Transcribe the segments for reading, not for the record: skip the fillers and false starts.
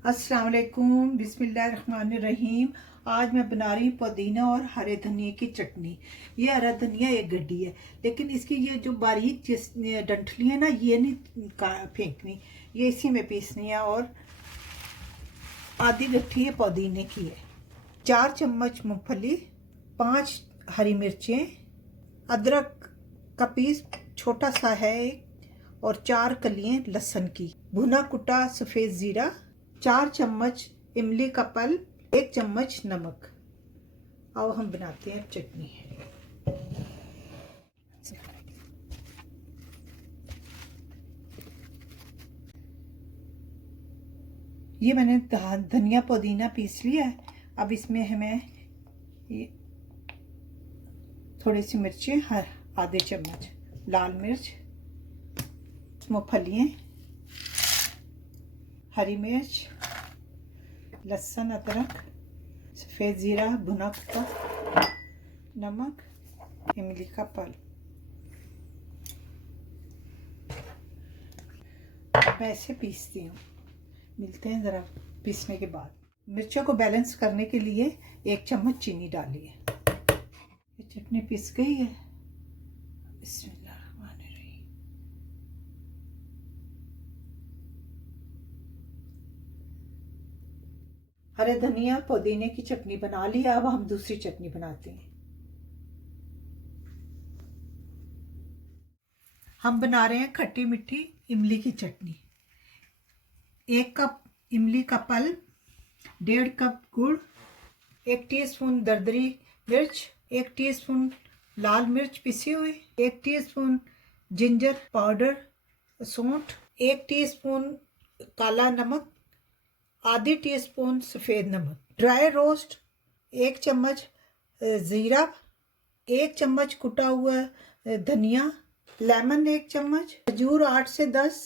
अस्सलाम वालेकुम, बिस्मिल्लाहिर्रहमानिर्रहीम। आज मैं बना रही हूँ पुदीना और हरे धनिया की चटनी। ये हरा धनिया एक गड्डी है, लेकिन इसकी ये जो बारीक डंठली है ना, ये नहीं फेंकनी, ये इसी में पीसनी है। और आधी गट्ठी है पुदीने की है। 4 चम्मच मूंगफली, 5 हरी मिर्चें, अदरक का पीस छोटा सा है एक, और 4 कलियां लहसुन की, भुना कुटा सफ़ेद ज़ीरा, 4 चम्मच इमली का पल्प, 1 चम्मच नमक। आओ हम बनाते हैं चटनी। ये मैंने धनिया पुदीना पीस लिया है। अब इसमें हमें ये थोड़ी सी मिर्चें, आधे चम्मच लाल मिर्च, मूंगफलियाँ, हरी मिर्च, लहसुन, अदरक, सफ़ेद ज़ीरा भुना कुटा, नमक, इमली का पल्प। ऐसे पीसती हूँ। मिलते हैं ज़रा पीसने के बाद। मिर्चों को बैलेंस करने के लिए 1 चम्मच चीनी डाली है। ये चटनी पिस गई है। बिस्मिल्लाहिर्रहमानिर्रहीम। हरे धनिया पुदीने की चटनी बना ली। अब हम दूसरी चटनी बनाते हैं। हम बना रहे हैं खट्टी मीठी इमली की चटनी। 1 कप इमली का पल्प, 1.5 कप गुड़, 1 टीस्पून दरदरी मिर्च, 1 टीस्पून लाल मिर्च पिसी हुई, 1 टीस्पून जिंजर पाउडर सौंठ, 1 टीस्पून काला नमक, आधी टीस्पून सफ़ेद नमक, ड्राई रोस्ट 1 चम्मच ज़ीरा, 1 चम्मच कुटा हुआ धनिया, लेमन 1 चम्मच, खजूर 8 से 10,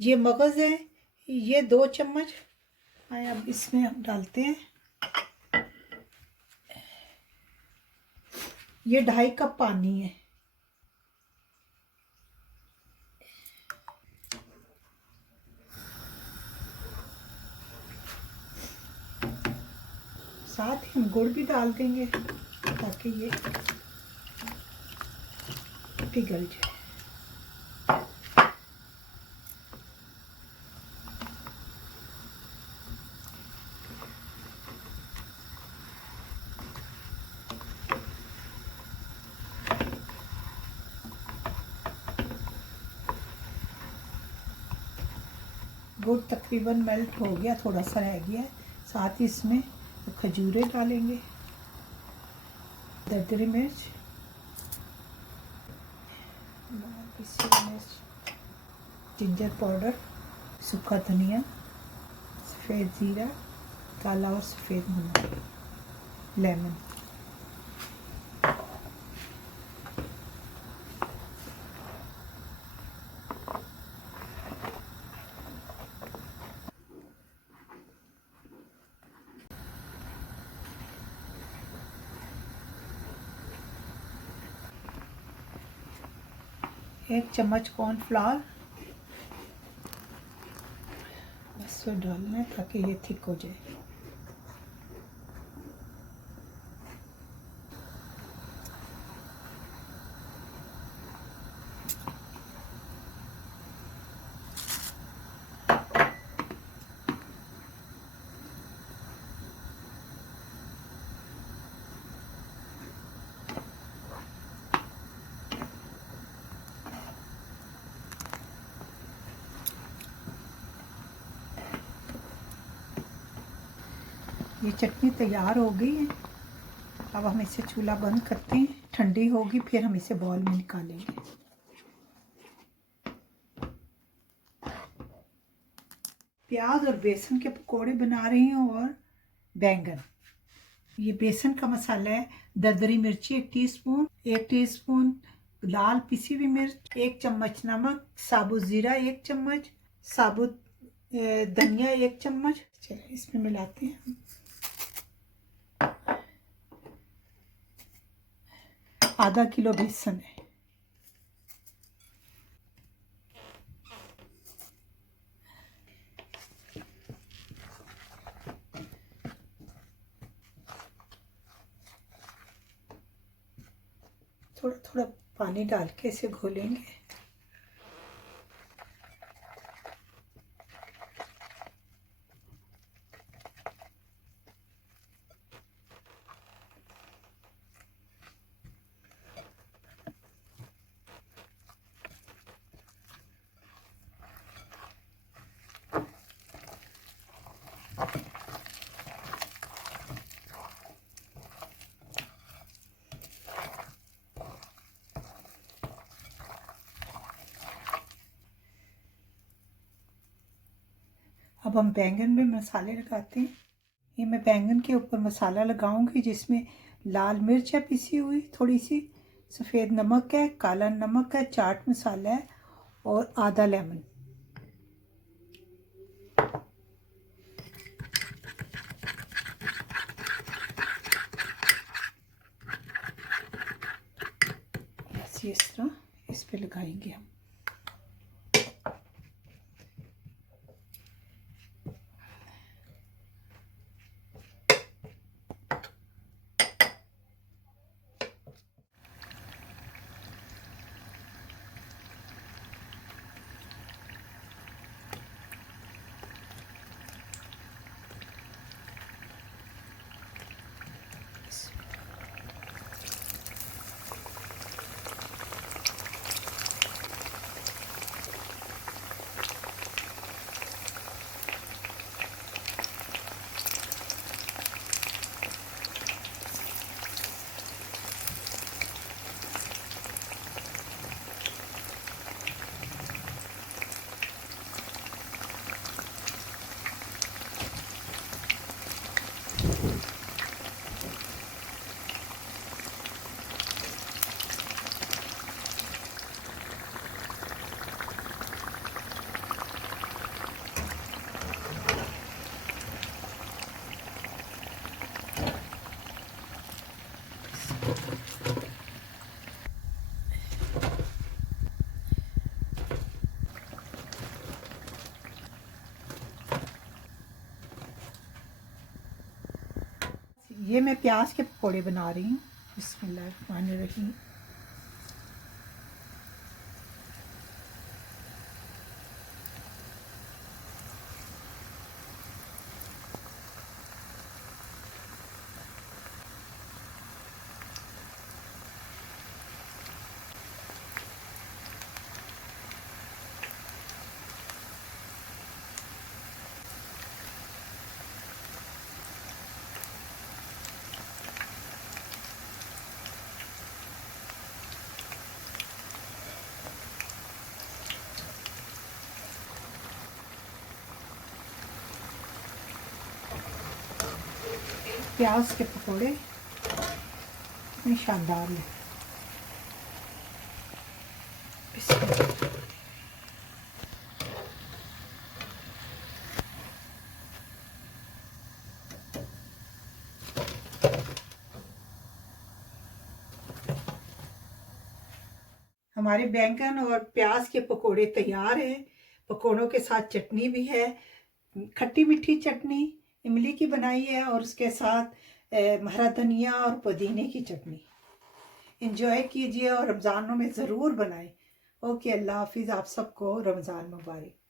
ये मगज़ है, ये 2 चम्मच। अब इसमें हम डालते हैं ये 2.5 कप पानी है। साथ ही हम गुड़ भी डाल देंगे ताकि ये पिघल जाए। गुड़ तकरीबन मेल्ट हो गया, थोड़ा सा रह गया है। साथ ही इसमें खजूरें डालेंगे, दरदरी मिर्च, पिसी मिर्च, जिंजर पाउडर, सूखा धनिया, सफ़ेद ज़ीरा, काला और सफ़ेद नमक, लेमन। एक चम्मच कॉर्नफ्लावर बस डालना है ताकि ये थिक हो जाए। ये चटनी तैयार हो गई है। अब हम इसे चूल्हा बंद करते हैं, ठंडी होगी फिर हम इसे बॉल में निकालेंगे। प्याज और बेसन के पकोड़े बना रही हूँ और बैंगन। ये बेसन का मसाला है। दरदरी मिर्ची 1 टीस्पून, 1 टीस्पून लाल पिसी हुई मिर्च, 1 चम्मच नमक, साबुत ज़ीरा 1 चम्मच, साबुत धनिया 1 चम्मच। चलिए इसमें मिलाते हैं। आधा किलो बेसन है। थोड़ा थोड़ा पानी डाल के इसे घोलेंगे। अब हम बैंगन में मसाले लगाते हैं। ये मैं बैंगन के ऊपर मसाला लगाऊंगी, जिसमें लाल मिर्च है पिसी हुई, थोड़ी सी सफ़ेद नमक है, काला नमक है, चाट मसाला है और आधा लेमन। ऐसे इस तरह इस पे लगाएंगे हम। ये मैं प्याज के पकौड़े बना रही हूँ। बिस्मिल्लाहिर्रहमानिर्रहीम। प्याज के पकौड़े कितने शानदार हैं। हमारे बैंगन और प्याज के पकोड़े तैयार हैं। पकोड़ों के साथ चटनी भी है, खट्टी मीठी चटनी इमली की बनाई है और उसके साथ हरा धनिया और पुदीने की चटनी। एंजॉय कीजिए और रमज़ानों में ज़रूर बनाएं। ओके, अल्लाह हाफिज़। आप सबको रमज़ान मुबारक।